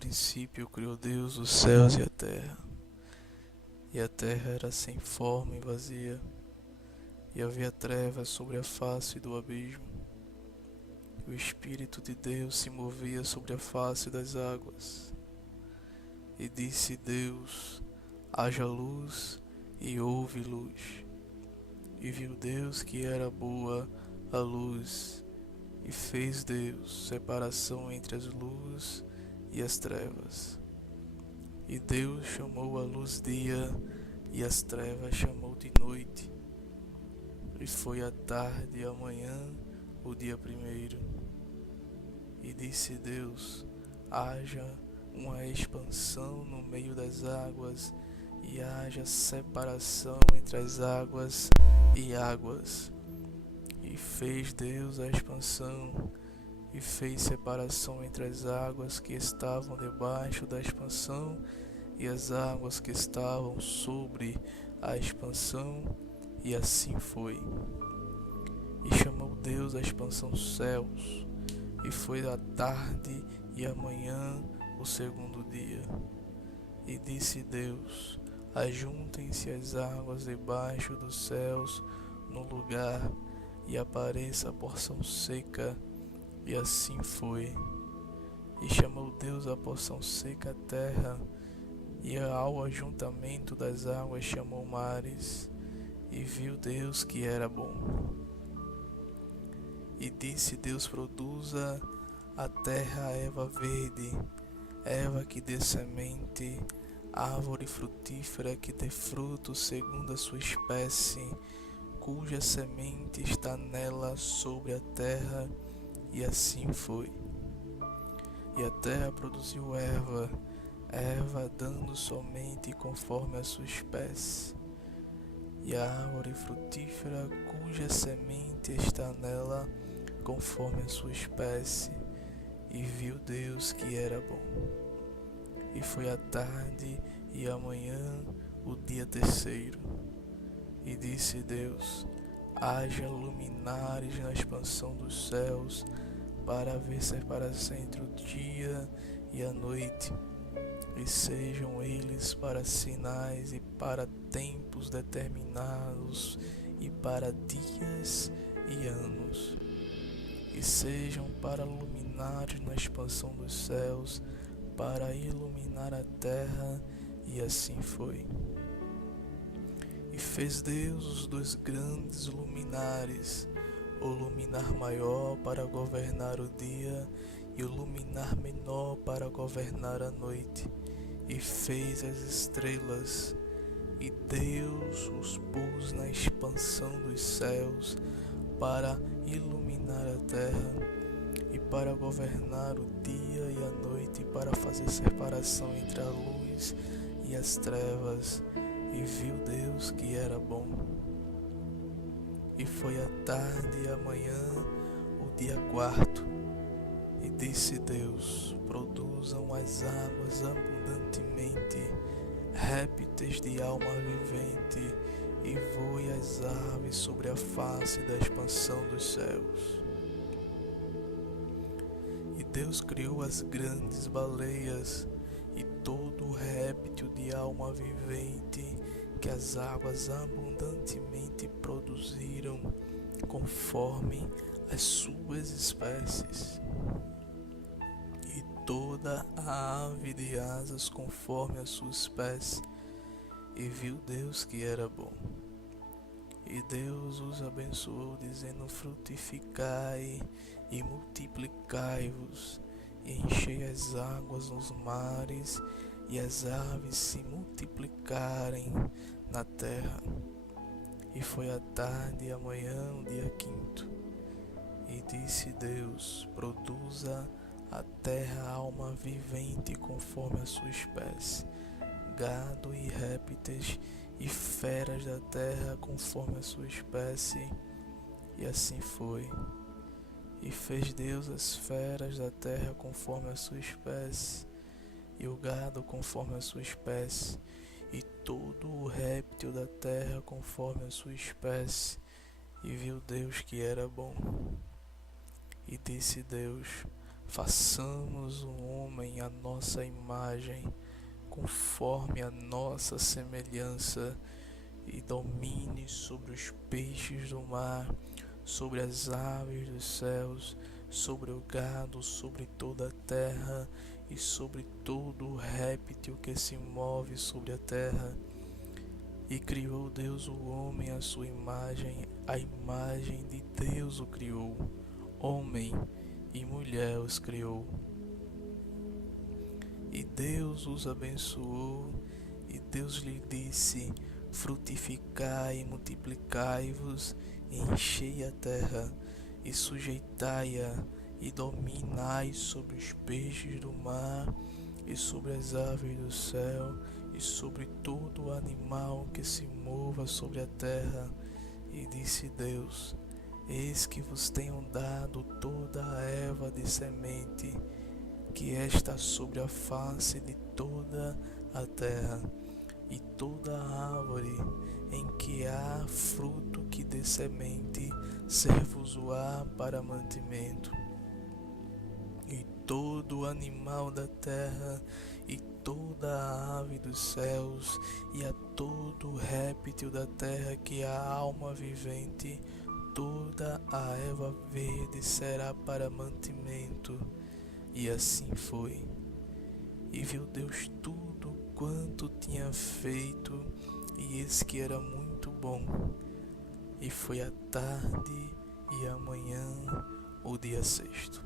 princípio criou Deus os céus e a terra era sem forma e vazia, e havia trevas sobre a face do abismo. E o Espírito de Deus se movia sobre a face das águas. E disse Deus: haja luz, e houve luz. E viu Deus que era boa a luz, e fez Deus separação entre as luzes e as trevas. E Deus chamou a luz dia, e as trevas chamou de noite. E foi a tarde e a manhã o dia primeiro. E disse Deus: haja uma expansão no meio das águas, e haja separação entre as águas e águas. E fez Deus a expansão, e fez separação entre as águas que estavam debaixo da expansão e as águas que estavam sobre a expansão, e assim foi. E chamou Deus a expansão céus, e foi a tarde e a manhã o segundo dia. E disse Deus: ajuntem-se as águas debaixo dos céus no lugar, e apareça a porção seca, e assim foi. E chamou Deus a porção seca a terra, e ao ajuntamento das águas chamou mares. E viu Deus que era bom. E disse Deus: produza a terra a erva verde, erva que dê semente, árvore frutífera que dê fruto segundo a sua espécie, cuja semente está nela sobre a terra. E assim foi. E a terra produziu erva dando somente conforme a sua espécie, e a árvore frutífera cuja semente está nela conforme a sua espécie. E viu Deus que era bom. E foi a tarde e a manhã o dia terceiro. E disse Deus: haja luminares na expansão dos céus, para haver separação entre o dia e a noite, e sejam eles para sinais e para tempos determinados, e para dias e anos, e sejam para luminares na expansão dos céus, para iluminar a terra. E assim foi. E fez Deus os dois grandes luminares, o luminar maior para governar o dia, e o luminar menor para governar a noite. E fez as estrelas. E Deus os pôs na expansão dos céus, para iluminar a terra, e para governar o dia e a noite, para fazer separação entre a luz e as trevas. E viu Deus que era bom. E foi a tarde e a manhã o dia quarto. E disse Deus: produzam as águas abundantemente répteis de alma vivente, e voem as aves sobre a face da expansão dos céus. E Deus criou as grandes baleias e todo o réptil de alma vivente que as águas abundantemente produziram, conforme as suas espécies, e toda a ave de asas conforme a sua espécie. E viu Deus que era bom. E Deus os abençoou, dizendo: frutificai e multiplicai-vos, e enchei as águas nos mares, e as aves se multiplicarem na terra. E foi a tarde e a manhã o dia quinto. E disse Deus: produza a terra alma vivente conforme a sua espécie, gado e répteis e feras da terra conforme a sua espécie. E assim foi. E fez Deus as feras da terra conforme a sua espécie, e o gado conforme a sua espécie, e todo o réptil da terra conforme a sua espécie. E viu Deus que era bom. E disse Deus: façamos o homem à nossa imagem, conforme a nossa semelhança, e domine sobre os peixes do mar, sobre as aves dos céus, sobre o gado, sobre toda a terra e sobre todo o réptil que se move sobre a terra. E criou Deus o homem à sua imagem, a imagem de Deus o criou, homem e mulher os criou. E Deus os abençoou, e Deus lhe disse: frutificai e multiplicai-vos, e enchei a terra, e sujeitai-a, e dominai sobre os peixes do mar, e sobre as aves do céu, e sobre todo animal que se mova sobre a terra. E disse Deus: eis que vos tenho dado toda a erva de semente, que está sobre a face de toda a terra, e toda árvore em que há fruto que dê semente, ser-vos-á para mantimento. E todo animal da terra, e toda a ave dos céus, e a todo réptil da terra que há alma vivente, toda a erva verde será para mantimento. E assim foi. E viu Deus tudo quanto tinha feito, e eis que era muito bom. E foi a tarde e a manhã, o dia sexto.